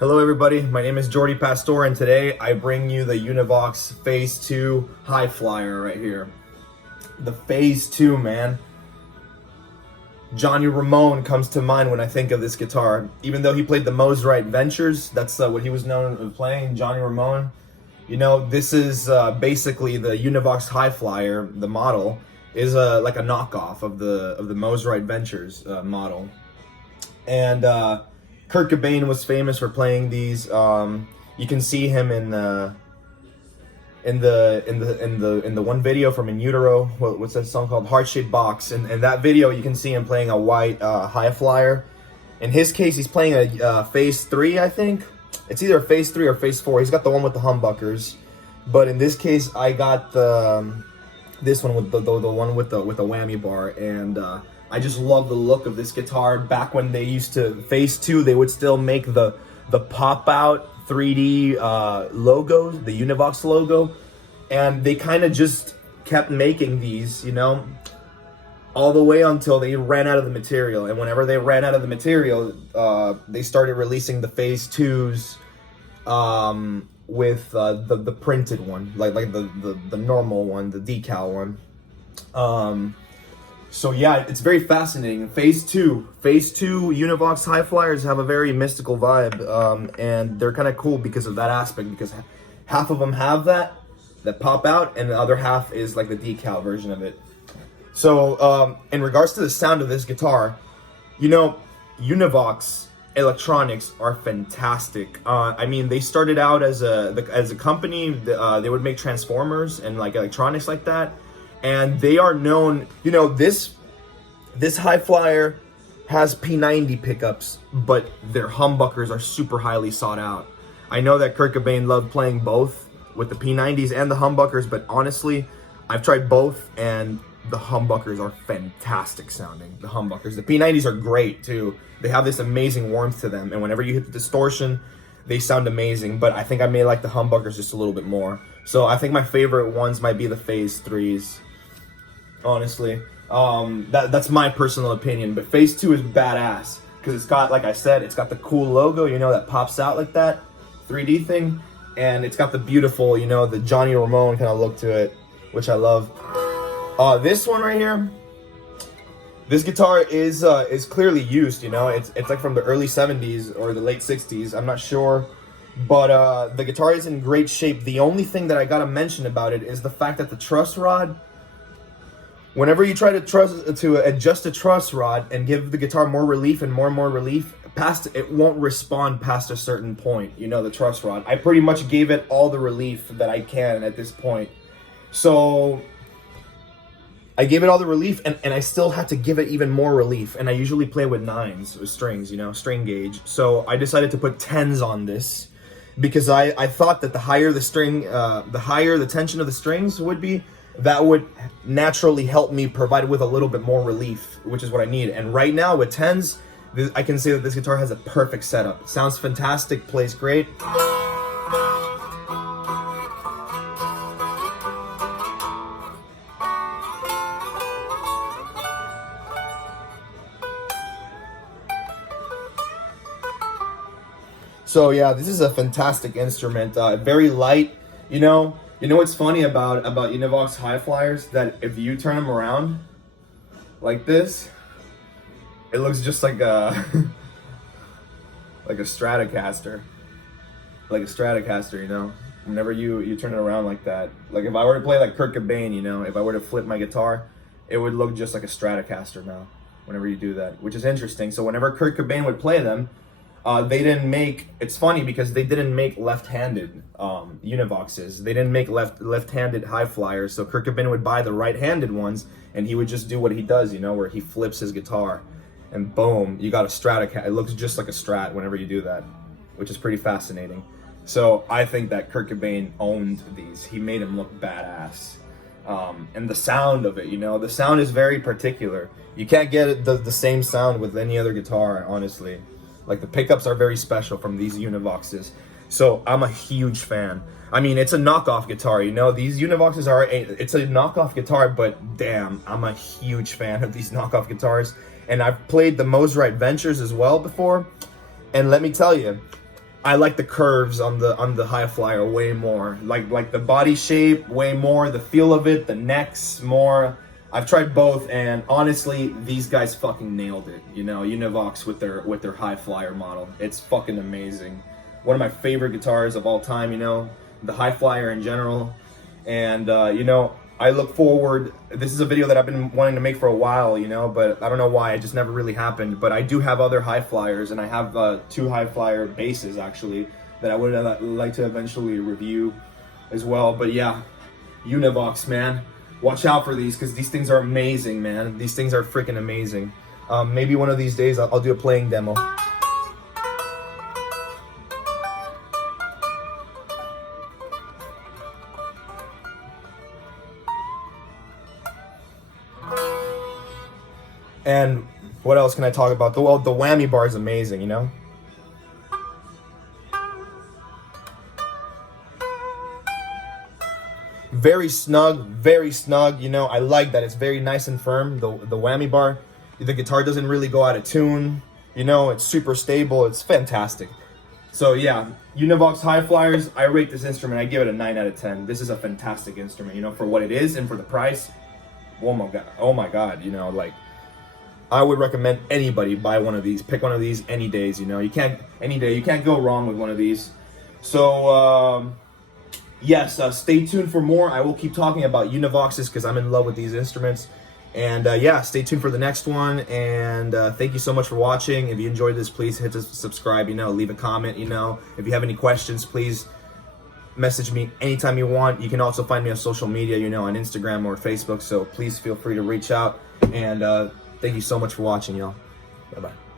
Hello everybody, my name is JordyPastor and today I bring you the Univox Phase 2 Hi-Flier right here. The Phase 2, man. Johnny Ramone comes to mind when I think of this guitar. Even though he played the Mosrite Ventures, that's what he was known for playing, Johnny Ramone. You know, this is basically the Univox Hi-Flier, the model, is like a knockoff of the Mosrite Ventures model. And Kurt Cobain was famous for playing these. You can see him in the one video from In Utero. What's that song called? Heart Shaped Box. And in that video, you can see him playing a white Hi-Flier. In his case, he's playing a Phase 3, I think. It's either a Phase 3 or Phase 4. He's got the one with the humbuckers. But in this case, I got this one with the one with the whammy bar, and I just love the look of this guitar. Back when they used to, Phase 2, they would still make the pop-out 3D logos, the Univox logo. And they kind of just kept making these, you know, all the way until they ran out of the material. And whenever they ran out of the material, they started releasing the Phase 2s with the printed one, like the normal one, the decal one. So yeah, it's very fascinating. Phase 2 Univox Hi-Fliers have a very mystical vibe, and they're kind of cool because of that aspect, because half of them have that pop out, and the other half is like the decal version of it. So in regards to the sound of this guitar, you know, Univox electronics are fantastic. I mean, they started out as a company. They would make transformers and like electronics like that. And they are known, you know, this Hi-Flier has P90 pickups, but their humbuckers are super highly sought out. I know that Kurt Cobain loved playing both with the P90s and the humbuckers, but honestly, I've tried both and the humbuckers are fantastic sounding. The P90s are great too. They have this amazing warmth to them, and whenever you hit the distortion, they sound amazing, but I think I may like the humbuckers just a little bit more. So I think my favorite ones might be the Phase 3s. Honestly, that's my personal opinion, but Phase 2 is badass because it's got, like I said, it's got the cool logo, you know, that pops out like that 3D thing, and it's got the beautiful, you know, the Johnny Ramone kind of look to it, which I love. This one right here, this guitar is clearly used, you know. It's like from the early 70s or the late 60s, I'm not sure, but the guitar is in great shape. The only thing that I gotta mention about it is the fact that the truss rod, whenever you try to adjust the truss rod and give the guitar more relief and more relief, it won't respond past a certain point, you know, the truss rod. I pretty much gave it all the relief that I can at this point. So I gave it all the relief, and I still had to give it even more relief. And I usually play with 9s, with strings, you know, string gauge. So I decided to put 10s on this because I thought that the higher the string, the higher the tension of the strings would be, that would naturally help me provide with a little bit more relief, which is what I need. And right now with 10s, I can say that this guitar has a perfect setup. It sounds fantastic, plays great. So yeah, this is a fantastic instrument, very light, you know. You know what's funny about Univox Hi-Fliers? That if you turn them around like this, it looks just like a like a Stratocaster. Like a Stratocaster, you know? Whenever you turn it around like that. Like if I were to play like Kurt Cobain, you know, if I were to flip my guitar, it would look just like a Stratocaster now, whenever you do that, which is interesting. So whenever Kurt Cobain would play them, they didn't make, it's funny because they didn't make left-handed Univoxes. They didn't make left-handed Hi-Fliers, so Kurt Cobain would buy the right-handed ones, and he would just do what he does, you know, where he flips his guitar, and boom, you got a Stratocaster. It looks just like a Strat whenever you do that, which is pretty fascinating. So I think that Kurt Cobain owned these. He made them look badass. And the sound of it, you know, the sound is very particular. You can't get the same sound with any other guitar, honestly. Like the pickups are very special from these Univoxes. So I'm a huge fan. I mean, it's a knockoff guitar, you know. These Univoxes it's a knockoff guitar, but damn, I'm a huge fan of these knockoff guitars. And I've played the Mosrite Ventures as well before. And let me tell you, I like the curves on the Hi-Flier way more. Like the body shape way more, the feel of it, the necks more. I've tried both, and honestly, these guys fucking nailed it. You know, Univox with their Hi-Flier model. It's fucking amazing. One of my favorite guitars of all time. You know, the Hi-Flier in general, and you know, I look forward. This is a video that I've been wanting to make for a while, you know, but I don't know why. It just never really happened. But I do have other Hi-Fliers, and I have 2 Hi-Flier basses actually that I would like to eventually review as well. But yeah, Univox, man. Watch out for these, because these things are amazing, man. These things are freaking amazing. Maybe one of these days I'll do a playing demo. And what else can I talk about? Well, the whammy bar is amazing, you know? Very snug, you know. I like that it's very nice and firm, the whammy bar. The guitar doesn't really go out of tune, you know. It's super stable. It's fantastic. So yeah, Univox Hi-Fliers, I rate this instrument, I give it a 9 out of 10. This is a fantastic instrument, you know, for what it is and for the price. Oh my god, you know, like, I would recommend anybody buy one of these. Pick one of these any days, you know. You can't go wrong with one of these. So yes, stay tuned for more. I will keep talking about Univoxes because I'm in love with these instruments. And yeah, stay tuned for the next one. And thank you so much for watching. If you enjoyed this, please hit the subscribe, you know, leave a comment, you know. If you have any questions, please message me anytime you want. You can also find me on social media, you know, on Instagram or Facebook. So please feel free to reach out. And thank you so much for watching, y'all. Bye-bye.